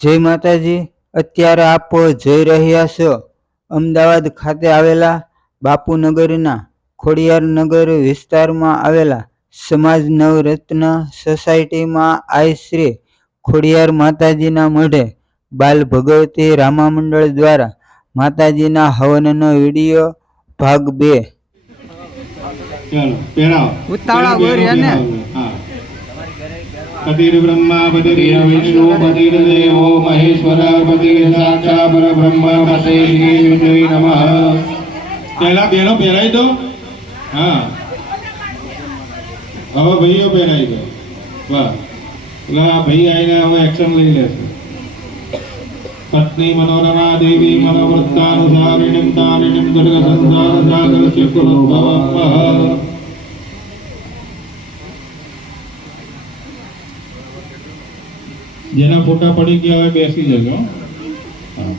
જય માતાજી. અત્યારે આપ જઈ રહ્યા છો અમદાવાદ ખાતે આવેલા બાપુનગરના ખોડિયારનગર વિસ્તારમાં આવેલા સમાજ નવરત્ન સોસાયટીમાં આઈ શ્રી ખોડિયાર માતાજીના મઢે બાલ ભગવતી રામા મંડળ દ્વારા માતાજીના હવનનો વીડિયો ભાગ બે. ઉતાવળા બોલ્યા ને? હવે ભાઈઓ પહેરાઈ દો. વાહ. એટલે ભાઈ આવીને હવે એક્શન લઈ લેશે. પત્ની મનોરમા દેવી મનોવૃત્તાનુસારિણીમ તારિણીમ દુર્ગ સંસાર જેના ફોટા પડી ગયા હોય બેસી જજો હા.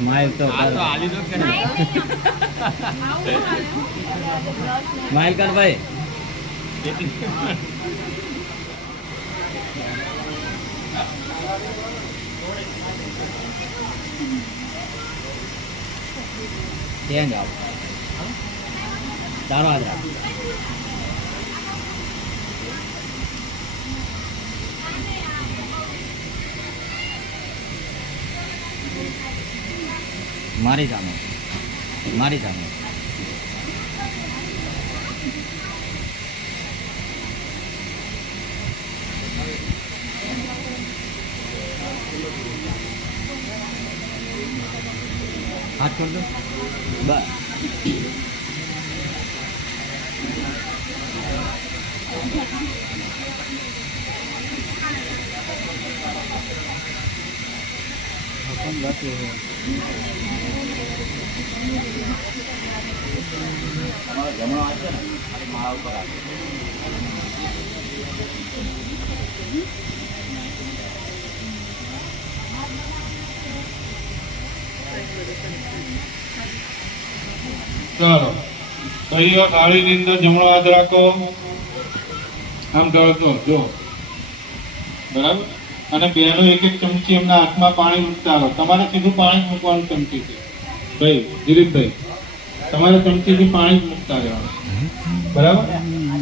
માઇલ તો માઇલ કર. ભાઈ. ત્યાં જાઓ તારો આજા મારી સામે મારી સામે હાથ છોડ દો. બસ. ચાલો. ભાઈઓ થાળીની અંદર જમણો હાથ રાખો. આમ ગળતો જો. બરાબર? અને બેનો એક એક ચમચી એમના હાથમાં પાણી ઉતારો. તમારે સીધું પાણી મૂકવાનું ચમચી ચમચીથી ભાઈ દિલીપભાઈ તમારે ચમચીથી પાણી જ મૂકતા રહેવાનું. બરાબર?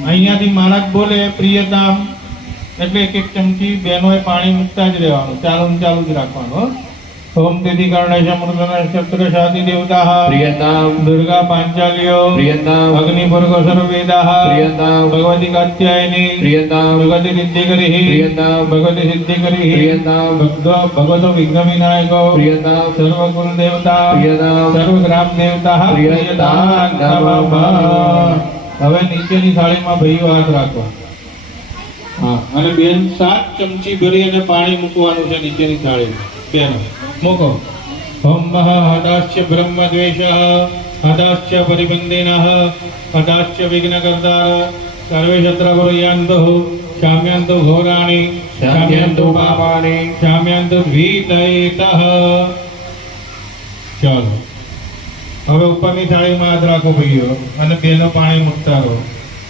અહીંયાથી માણસ બોલે પ્રિયતામ એટલે એક એક ચમચી બહેનોએ પાણી મૂકતા જ રહેવાનું, ચાલુ ચાલુ જ રાખવાનું હો. ઓમ તિથિ કર્ણેશ અમૃતના ક્ષત્ર શાદી દેવતા પ્રિયતામ. દુર્ગા પાંચાલ્યો પ્રિયતામ. અગ્નિભર્ગો સર્વેદાઃ પ્રિયતામ. ભગવતી કાત્યાયની. પ્રિયતામ. ભગવતી સિદ્ધિકરી भगवती ભગવતી સિદ્ધિકરી પ્રિયતામ. ભગતો ભગવતો વિઘ્ન વિનાયકો પ્રિયતામ. સર્વકુલ દેવતા પ્રિયતામ. સર્વ ગ્રામ દેવતા પ્રિયતામ. નમઃ. હવે નીચેની થાળીમાં ભાઈઓ હાથ રાખો. હા અને બેન સાત ચમચી ભરી અને પાણી મૂકવાનું છે નીચેની થાળીમાં. બેન. મૂકો હમ હદાશ્ચ બ્રહ્મ દ્વેષ હદાશ્ચ પરિબંધિનઃ હદાશ્ચ વિઘ્નકર્તાર સર્વે શત્રવરયાન્તો શામ્યન્તો ઘોરાણી શામ્યન્તો પાપાની શામ્યન્તો દ્વિતયતઃ ચાલો હવે ઉપરની થાળીમાં હાથ રાખો ભાઈઓ, અને બેનો પાણી મૂકતા રહો.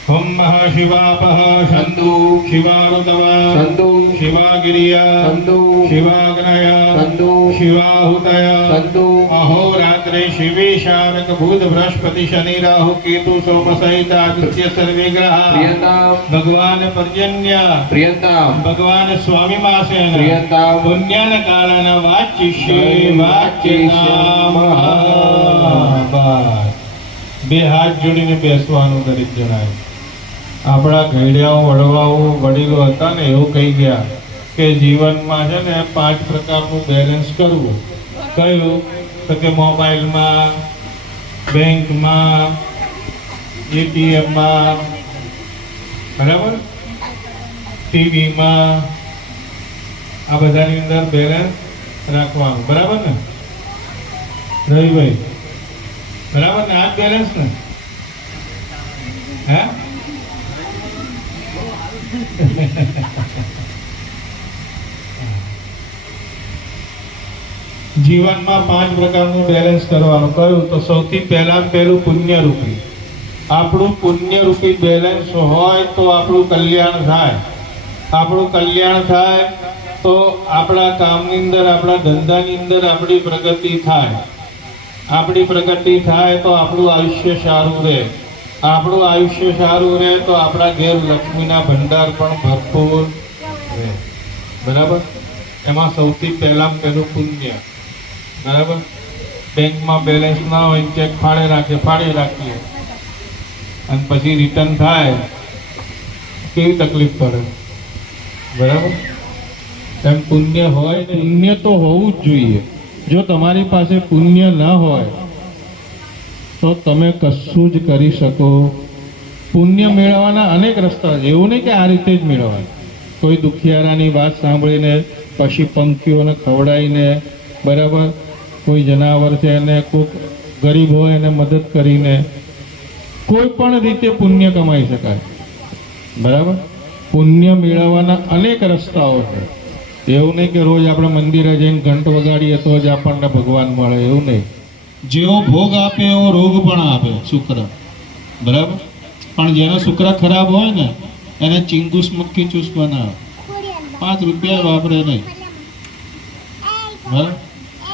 હમ महाशिवापः સંતુ શિવારુતવ સંતુ शिवागिरिया સંતુ शिवाग्नया સંતુ शिवाहुतया સંતુ अहोरात्रे બુધ બૃહસ્પતિ શનિ રાહુ કેતુ સોમ સહિત આદિત્ય સર્વે ગ્રહ પ્રિયતામ ભગવાન પર્જન્ય પ્રિયતામ ભગવાન સ્વામી માસેન પ્રિયતામ પુણ્યન કારಣ વાચિષ્યે વાચ્યતામ બસ. બે હાથ જોડીને બેસવાનું દરેક જણાએ આપણા ઘેડિયાઓ, વડવાઓ, વડીલો હતા ને એવું કહી ગયા કે જીવનમાં છે ને પાંચ પ્રકારનું બેલેન્સ કરવું. કયું? તો કે મોબાઈલમાં, બેંકમાં, એટીએમમાં, બરાબર? ટીવીમાં, આ બધાની અંદર બેલેન્સ રાખવાનું. બરાબર ને? રવિભાઈ, બરાબર ને? આ બેલેન્સ ને? હે? જીવનમાં પાંચ પ્રકારનું બેલેન્સ કરવાનું. કહ્યું તો સૌથી પહેલા પહેલું પુણ્યરૂપી. આપણું પુણ્યરૂપી બેલેન્સ હોય તો આપણું કલ્યાણ થાય. આપણું કલ્યાણ થાય તો આપણા કામની અંદર, આપણા ધંધાની અંદર આપણી પ્રગતિ થાય. આપણી પ્રગતિ થાય તો આપણું આયુષ્ય સારું રહે. આપણું આયુષ્ય સારું રહે તો આપણા ઘેર લક્ષ્મીના ભંડાર પણ ભરપૂર રહે. બરાબર? એમાં સૌથી પહેલાં પહેલું પુણ્ય. બરાબર? બેંકમાં બેલેન્સ ના હોય ચેક ફાળે રાખે, ફાળે રાખીએ. અને પછી રિટર્ન થાય, કેવી તકલીફ પડે? બરાબર? એમ પુણ્ય હોય પુણ્ય તો હોવું જ જોઈએ. જો તમારી પાસે પુણ્ય ન હોય તો તમે કશું જ કરી શકો. પુણ્ય મેળવવાના અનેક રસ્તા એવું નહીં કે આ રીતે જ મેળવવાના. કોઈ દુખિયારાની વાત સાંભળીને, પછી પંખીઓને ખવડાવીને, બરાબર? કોઈ જનાવર છે એને કોઈક ગરીબ હોય એને મદદ કરીને, કોઈ પણ રીતે પુણ્ય કમાઈ શકાય. બરાબર? પુણ્ય મેળવવાના અનેક રસ્તાઓ છે. એવું નહીં કે રોજ આપણે મંદિરે જઈને ઘંટ વગાડીએ તો જ આપણને ભગવાન મળે. એવું નહીં. જેવો ભોગ આપે એવો રોગ પણ આપે, શુક્ર. બરાબર? પણ જેનો શુક્ર ખરાબ હોય ને, એને ચિંગુસ મક્ખી ચૂસ બનાવે પાંચ રૂપિયા વાપરે નહીં. બરાબર?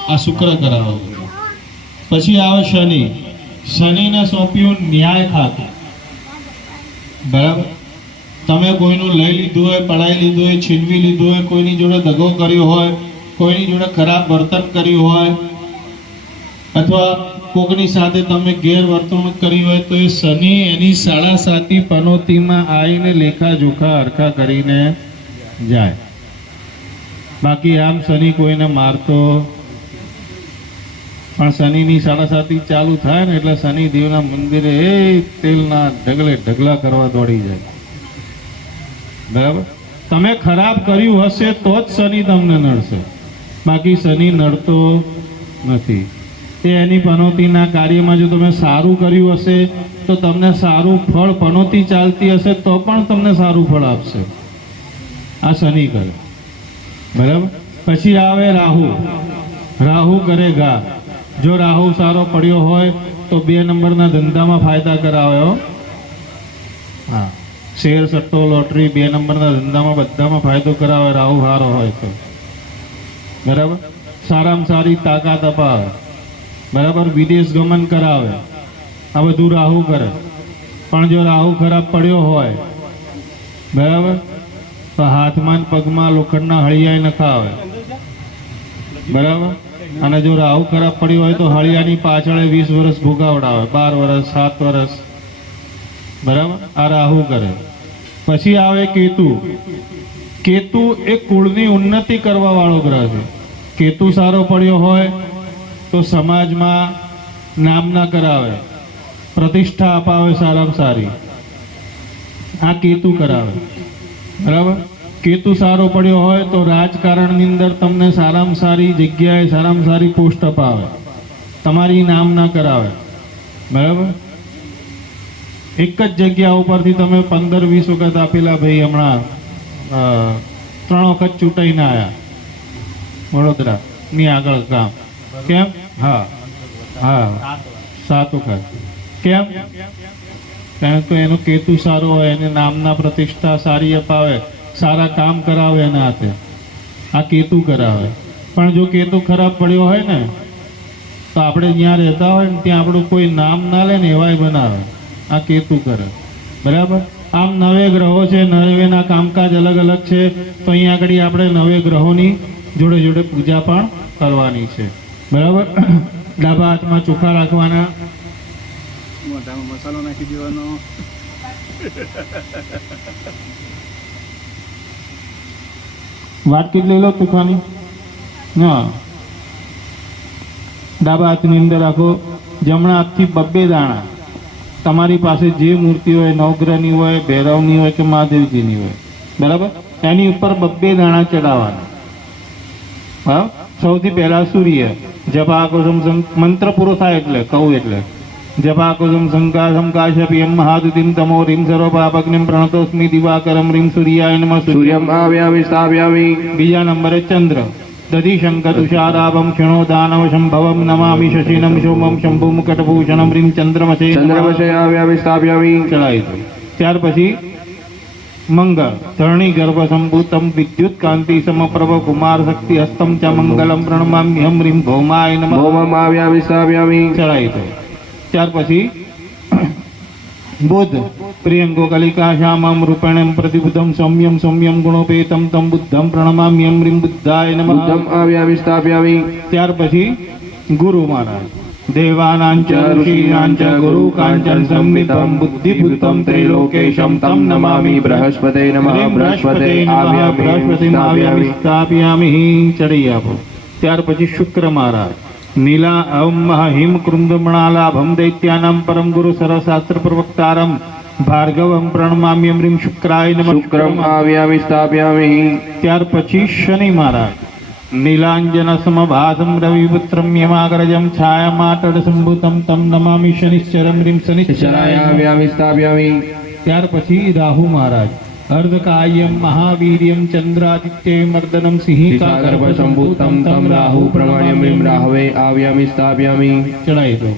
આ શુક્ર કરાવે. પછી આવે શનિ. શનિને સોંપ્યું ન્યાય ખાતું. બરાબર? તમે કોઈનું લઈ લીધું હોય, પડાઈ લીધું હોય, છીનવી લીધું હોય, કોઈની જોડે દગો કર્યો હોય, કોઈની જોડે ખરાબ વર્તન કર્યું હોય અથવા કોકની સાથે તમે ગેરવર્તણૂક કરી હોય તો એ શનિ એની સાડા સાતી પનોતીમાં આવીને લેખા જોખા હરખા કરીને જાય. બાકી આમ શનિ કોઈને મારતો પણ શનિની સાડા સાતી ચાલુ થાય ને એટલે શનિ દેવના મંદિરે એ તેલના ઢગલે ઢગલા કરવા દોડી જાય. બરાબર? તમે ખરાબ કર્યું હશે તો જ શનિ તમને નડશે. બાકી શનિ નડતો નથી. એ એની પનોતીના કાર્યમાં જો તમે સારું કર્યું હશે, તો તમને સારું ફળ પનોતી ચાલતી હશે, તો પણ તમને સારું ફળ આપશે. આ શનિ કરે. બરાબર? પછી આવે રાહુ. રાહુ કરે ગા જો રાહુ સારો પડ્યો હોય, તો બે નંબરના ધંધામાં ફાયદા કરાવે, હો. હા. શેર, સટ્ટો, લોટરી બે નંબરના ધંધામાં બધામાં ફાયદો કરાવે, રાહુ સારો હોય તો. બરાબર? સારામાં સારી તાકાત અપાવે. બરાબર? વિદેશ ગમન કરાવે. આ બધું રાહુ કરે. પણ જો રાહુ ખરાબ પડ્યો હોય, બરાબર? તો હાથમાં પગમાં લોખંડના હળિયાઈ નખાવે બરાબર? અને જો રાહુ ખરાબ પડ્યો હોય તો હળિયાની પાછળ વીસ વર્ષ ભોગાવડાવે. બાર વર્ષ, સાત વર્ષ. બરાબર? આ રાહુ કરે. પછી આવે કેતુ. કેતુ એ કુળની ઉન્નતિ કરવા વાળો ગ્રહ છે. કેતુ સારો પડ્યો હોય તો સમાજમાં નામ ના કરાવે. પ્રતિષ્ઠા અપાવે સારામાં સારી. આ કેતુ કરાવે. બરાબર? કેતુ સારો પડ્યો હોય તો રાજકારણની અંદર તમને સારામાં સારી જગ્યાએ સારામાં સારી પોસ્ટ અપાવે. તમારી નામ ના કરાવે. બરાબર? એક જ જગ્યા ઉપરથી તમે પંદર વીસ વખત આપેલા ભાઈ હમણાં ત્રણ વખત ચૂંટાઈને આવ્યા વડોદરાની આગળ ગામ. કેમ? હા હા, સાત વખત. કેમ? કારણ કે એનો કેતુ સારો હોય, એને નામના પ્રતિષ્ઠા સારી અપાવે, સારા કામ કરાવે એના હાથે. આ કેતુ કરાવે. પણ જો કેતુ ખરાબ પડ્યો હોય ને, તો આપણે જ્યાં રહેતા હોય ને, ત્યાં આપણું કોઈ નામ ના લે ને, એવાય બનાવે. આ કેતુ કરે. બરાબર? આમ નવે ગ્રહો છે, નવેના કામકાજ અલગ અલગ છે, તો અહીંયા આગળ આપણે નવે ગ્રહોની જોડે જોડે પૂજા પણ કરવાની છે. બરાબર? ડાબા હાથમાં ચોખા રાખવાના. મોઢામાં મસાલો નાખી દેવાનો. વાત કેટલી લો ચોખાની? હા. ડાબા હાથની અંદર રાખો જમણા હાથથી બબ્બે દાણા. તમારી પાસે જે મૂર્તિ હોય નવગ્રહની હોય ભૈરવની હોય કે મહાદેવજીની હોય. બરાબર? એની ઉપર બબ્બે દાણા ચડાવવાના. બરાબર? સૌથી પહેલા સૂર્ય જપાકુસુમ સં- મંત્ર પૂરો થાય એટલે કહું એટલે જપાકુસુમ શંકા શંકાશપિયમ મહાદુતિમ તમો રીમ સર્વપાપગ્નિમ પ્રણતોસ્મિ દિવાકરમ રીમ સૂર્યાય નમઃ સૂર્ય સૂર્યમ આવ્યામિ સ્થાપ્યામિ બીજા નંબરે ચંદ્ર. દધિશંકર તુષારાભમ ક્ષણો દાનવ સંભવમ નમામિ શશિનમ સોમમ શંભુ મુકટભૂષણમ રીમ ચંદ્રમસે ચંદ્રમસે આવ્યામિ સ્થાપ્યામિ ચડાવી દો ત્યાર પછી મંગળ ધરણી ગર્ભ સંભૂતમ વિદ્યુત કાંતિ સમપ્રભ કુમાર શક્તિ હસ્તમ ચ મંગલમ પ્રણમામ્યહમ રીમ ભૌમાય નમ ભૌમમ આવ્યામિ સ્થાપ્યામિ ચડાવી દો ત્યાર પછી બુદ્ધ પ્રિયંકો કલિકા શ્યામમ રૂપેણમ પ્રતિબુદ્ધમ સૌમ્યમ સૌમ્યમ ગુણોપેતમ તમ બુદ્ધમ પ્રણમામ્યમ રીમ બુદ્ધાય નમ બુદ્ધમ આવ્યામિ સ્થાપ્યામિ ત્યાર પછી ગુરુ મહારાજ ગુરુ કાંચન સંમિતમ બુદ્ધિભૂતમ ત્રિલોકેશમ તમ નમામિ બૃહસ્પતે નમઃ હરિમ બૃહસ્પતે નમઃ આવ્યામિ સ્થાપ્યામિ ચડી આપો ત્યાર પછી શુક્ર મહારાજ નીલા અમ હિમ કૃંદમણાલાભમ દૈત્યાનામ પરમ ગુરુ સરશાસ્ત્ર પ્રવક્તારમ ભાર્ગવમ પ્રણમામ્યમ રીમ શુક્રાય નમઃ શુક્રમ આવ્યામિ સ્થાપ્યામિ ત્યાર પછી શનિ મહારાજ નીલાંજન સમભાસમ રવિપુત્રમ યમાગ્રજમ છાયામાતડ સંભૂતમ તમ નમામિ શનિશ્ચરમ રીમ શનિશ્ચરાય શરાય નમઃ. આવ્યામિ સ્થાપ્યામિ ત્યાર પછી રાહુ મહારાજ અર્ધકાયમ મહાવીર્યમ ચંદ્રાદિત્ય મર્દનમ સિંહિકા ગર્ભ સંભૂતમ તમ રાહુ પ્રમાણ્યમ રીમ રાહવે આવ્યામિ સ્થાપ્યામિ ચડાવી દો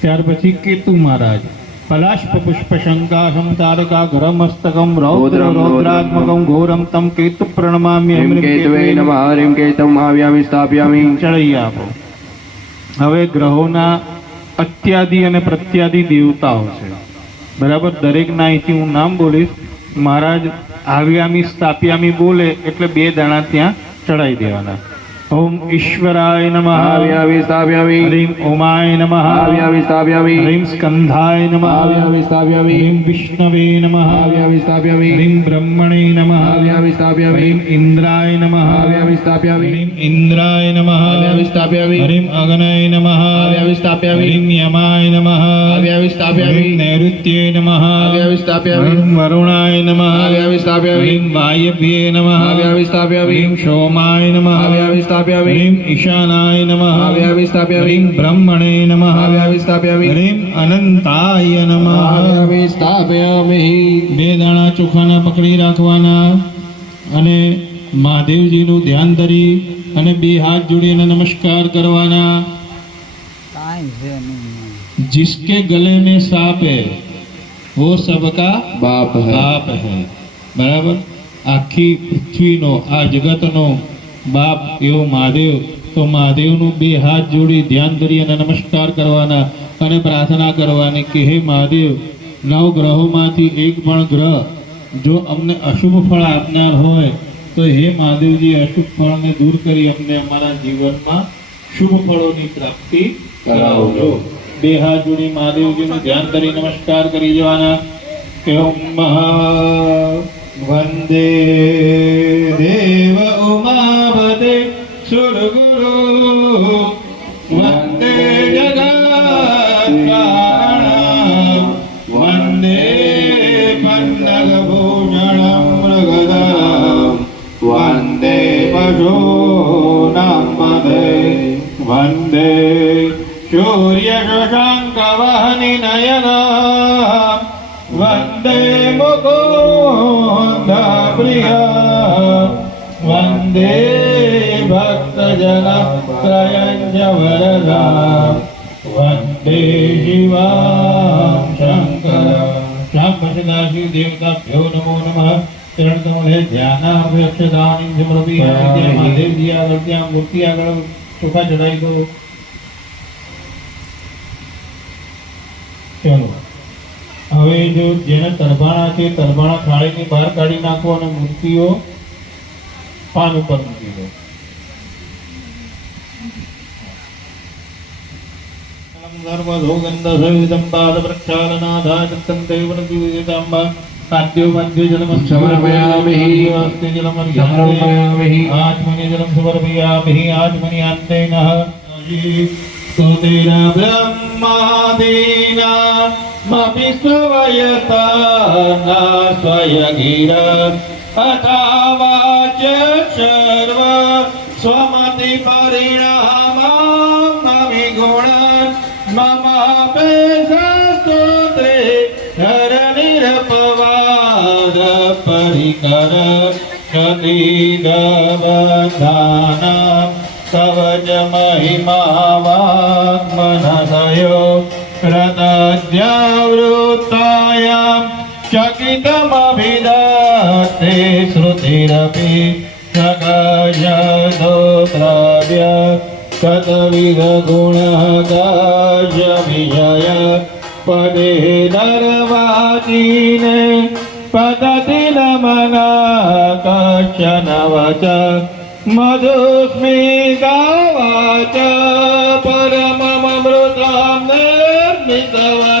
ત્યાર પછી કેતુ મહારાજ રૌદ્ર રૌદ્રમ રૌદ્રાત્મકમ ઘોરમ તમ કેતુ પ્રણમામ્ય રીમ કેતવે નમઃ રીમ કેતમ આવ્યામિ સ્થાપ્યામિ ચડાવી આપો હવે ગ્રહોના અત્યાદિ અને પ્રત્યાદિ દેવતાઓ છે. બરાબર? દરેકના અહીંથી હું નામ બોલીશ. મહારાજ આવ્યામી સ્થાપ્યામી બોલે એટલે બે દાણા ત્યાં ચડાવી દેવાના. ઓમ ઈશ્વરાય નમઃ આવ્યામિ સ્થાપ્યામિ હરીમ ઓમાય નમઃ આવ્યામિ સ્થાપ્યામિ હરીમ સ્કંધાય નમઃ આવ્યામિ સ્થાપ્યામિ હરીમ વિષ્ણવે નમઃ આવ્યામિ સ્થાપ્યામિ હરીમ બ્રહ્મણે નમઃ આવ્યામિ સ્થાપ્યામિ હરીમ ઇન્દ્રાય નમઃ આવ્યામિ સ્થાપ્યામિ હરીમ ઇન્દ્રાય નમઃ આવ્યામિ સ્થાપ્યામિ હરીમ અગ્નય નમઃ આવ્યામિ સ્થાપ્યામિ હરીમ યમાય નમઃ નૈઋત્યે નમઃ વરુણાય નમઃ વાયવ્યે નમઃ નમઃ હરીમ ઈશાનાય નમઃ બ્રહ્મણે નમઃ। હરીમ અનંતાય નમઃ। સ્થાપ્યામિ. બે દાણા ચોખાના પકડી રાખવાના અને મહાદેવજીનું ધ્યાન ધરી અને બે હાથ જોડીને નમસ્કાર કરવાના. કાંઈ છે. નહીં जिसके गले में सांप है वो सबका બાપ હૈ બાપ है બરાબર આખી પૃથ્વીનો આ જગતનો બાપ એવો મહાદેવ તો મહાદેવનું બે હાથ જોડી ધ્યાન ધરી અને નમસ્કાર કરવાના અને પ્રાર્થના કરવાની કે હે મહાદેવ નવ ગ્રહોમાંથી એક પણ ગ્રહ જો અમને અશુભ ફળ આપનાર હોય તો હે મહાદેવજી અશુભ ફળને દૂર કરી અમને અમારા જીવનમાં શુભ ફળોની પ્રાપ્તિ કરાવજો બે હાથ જોડી મહાદેવજીનું ધ્યાન કરી નમસ્કાર કરી જવાના કે વંદે દેવ ઉમાપતે સુરગુરુ. વંદે જગત્કારણ વંદે પન્નગભૂષણમ મૃગદ વંદે પશો પદે. વંદે शूर्यशशाङ्कवहनि नयना वन्दे मुकुन्दप्रिया वन्दे भक्तजनत्रयञ्च वरदा वन्दे शिवा शङ्कर श्यामपशदाशि देवताभ्यो नमो नमः ચરણતમલે ધ્યાન આપે અક્ષદાની સમર્પી દેવી આગળ ત્યાં મૂર્તિ આગળ ચોખા ચડાવી દો ચલો હવે જો જેને તરભાણા છે તરભાણા થાળીની બહાર કાઢી નાખો અને મૂર્તિઓ પાન ઉપર મૂકી દો સમર્પયામિ આત્મનિ જલમ સમર્પયામિ આત્મનિ અંતેન सुनिरब्रह्मादीना ममि स्वयता न स्वयगिर। अथा वाच सर्व मा ममि गुण मम पेशस्तोत्रे हरनिरपवाद परिकर कतिदवधानम् સહજ મહિમા વાગ્મન થયો રતદ્યાવૃત્તાયામ ચકિતમભિદાતે શ્રુતિરપી સગજદો પ્રાવ્ય કતવિધ ગુણકાર્ય વિજય પદે દર્વાદીને પદતિ નમના કશ્ય નવચા मधुस्मितावाच परममृतां निर्मितवतां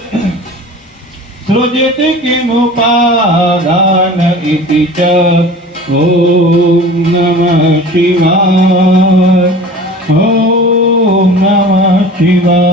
सृजति किमुपादान इति च। ॐ नमः शिवाय। ॐ नमः शिवाय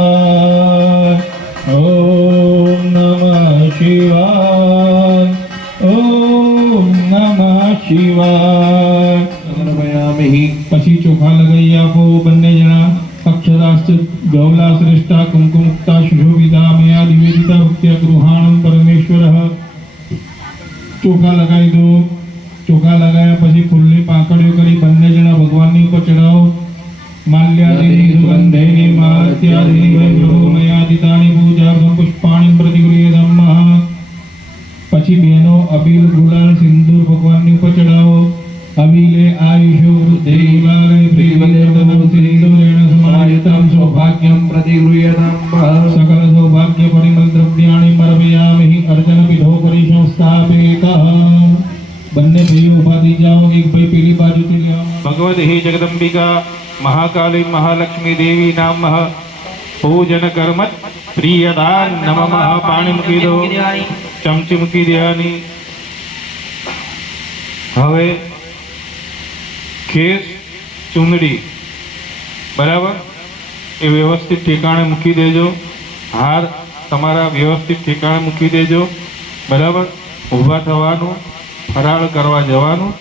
મહાકાલી મહાલક્ષ્મી દેવી નામ પૂજન કર્મત પ્રિયદાન નમઃ પાણી મૂકી દો ચમચી મૂકી દેવાની હવે ખેસ ચુંદડી બરાબર એ વ્યવસ્થિત ઠેકાણે મૂકી દેજો. હાર તમારા વ્યવસ્થિત ઠેકાણે મૂકી દેજો. બરાબર? ઊભા થવાનું, ફરાળ કરવા જવાનું.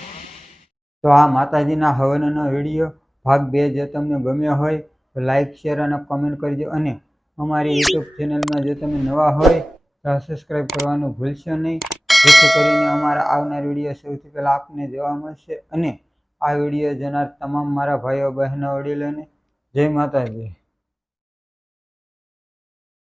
તો આ માતાજીના હવનનો વીડિયો ભાગ બે જો તમને ગમ્યો હોય તો લાઇક શેર અને કોમેન્ટ કરજો. અને અમારી યુટ્યુબ ચેનલમાં જો તમે નવા હોય તો સબસ્ક્રાઈબ કરવાનું ભૂલશો નહીં. જેથી કરીને અમારા આવનાર વીડિયો સૌથી પહેલાં આપને જોવા મળશે. અને આ વીડિયો જોનાર તમામ મારા ભાઈઓ, બહેનો, વડીલોને જય માતાજી.